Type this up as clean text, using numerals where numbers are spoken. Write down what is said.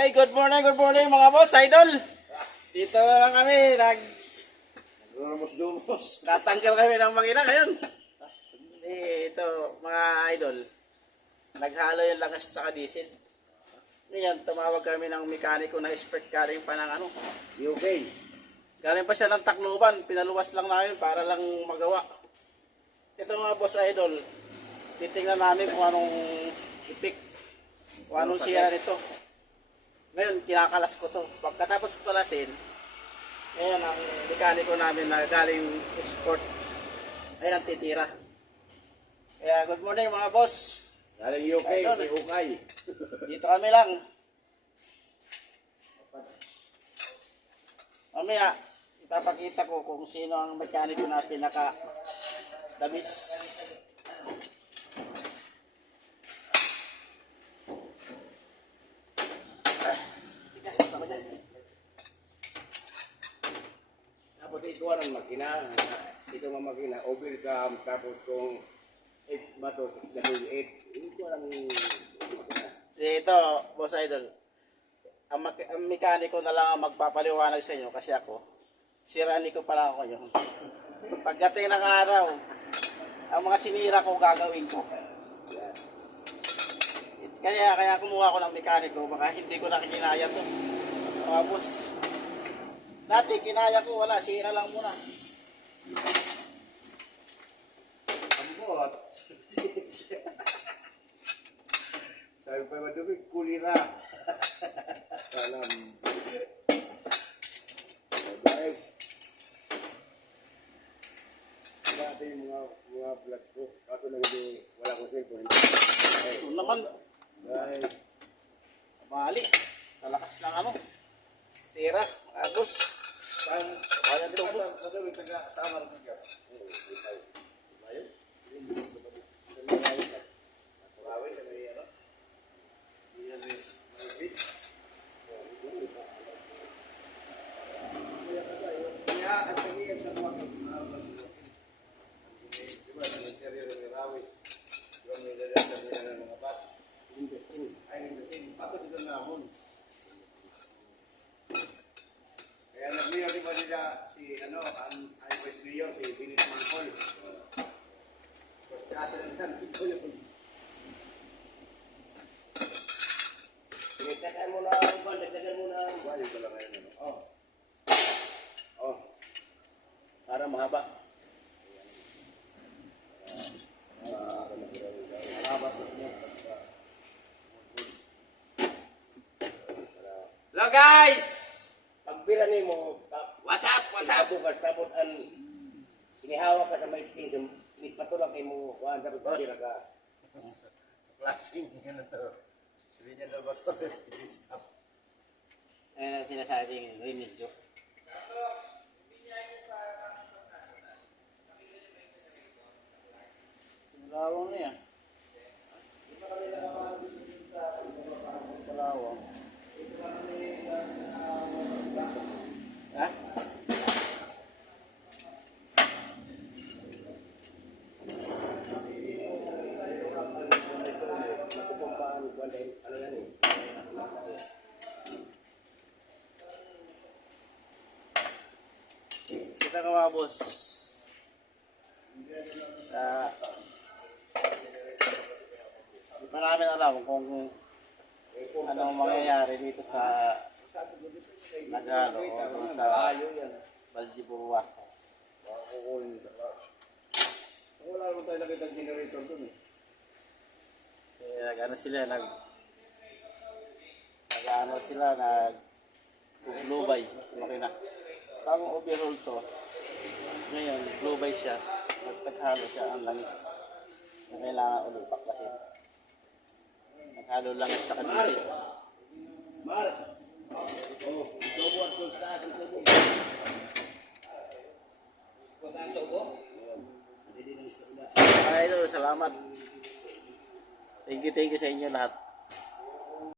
Ay, good morning mga boss, idol. Dito na lang kami, Lumos-lumos. tatanggal kami ng makina ngayon. Ito, mga idol, naghalo yung lakas sa diesel. Ngayon, tumawag kami ng mekaniko na expert galing pa ng UK. Galing pa siya ng Tacloban, pinaluwas lang namin para lang magawa. Ito mga boss idol, titingnan namin kung anong ipik, kung anong sira nito. Ngayon, kinakalas ko to. Pagkatapos ko kalasin, ngayon ang mekaniko namin na galing export, ayan ang titira. Kaya good morning mga boss. Galing UK, Idol. UK. Dito kami lang. Mamaya, ipapakita ko kung sino ang mekaniko na pinaka-damis. Tigas talaga. Tapos ito ang makina. Ito ang makina. Overcam. Tapos kung 8 ba ito, W8. Ito ang makina. Dito, boss idol. Ang mekaniko na lang ang magpapaliwanag sa inyo kasi ako, sirani ko pala ako yun. Pagdating ng araw, ang mga sinira ko gagawin ko. Kaya kumuha ko ng mekaniko, baka hindi ko nakikinaya to. Mga boss. Dati kinaya ko, wala, sira lang muna. Ambot. Sabi pa madumi, kulira. Salam. Bye. Dati yung mga vlog ko. Kaso lang hindi, wala ko cellphone. Ito naman, Bye. mali. Sa lakas ng tira, agos. Kaya dito po. Madumi, taga-samar ka ka. Kaya nag-mayor di ba nila si ang West Mayor, si Binis Mangkol. Kasi lang ito yun. Dagdagan mo na ang ban, dagdagan mo na ang ban. Ito lang ngayon. Oh. Para mahaba. Hello guys! Pagbira ni mo, what's up? Bukas tapos ang inihawa ka sa may extension, ipatulang kay mo, kuhaan tapos pagbira ka. Klaseng yun to. Sabi niya na basta, stop. Ayan ang sinasabing remedyo. Lawang na yan. Lawang. Ha? Ano yan eh? Kita ka mga boss. Hindi pa namin alam kung anong mangyayari dito sa Nagano o sa Baljibuwa. Wala naman tayo nakita ang generator dun eh. Nag-ano sila, nag-ano sila, nag-globay. Makina. Bagong overhaul to. Ngayon, globay siya. Nagtaghalo siya ang langis. Na kailangan ulit baklasin. Naghalo langis sa kadisi. Mar! Oh, ito mo ang tools na aking tubo. Huwag ang tubo? Ay, salamat. Thank you sa inyo lahat.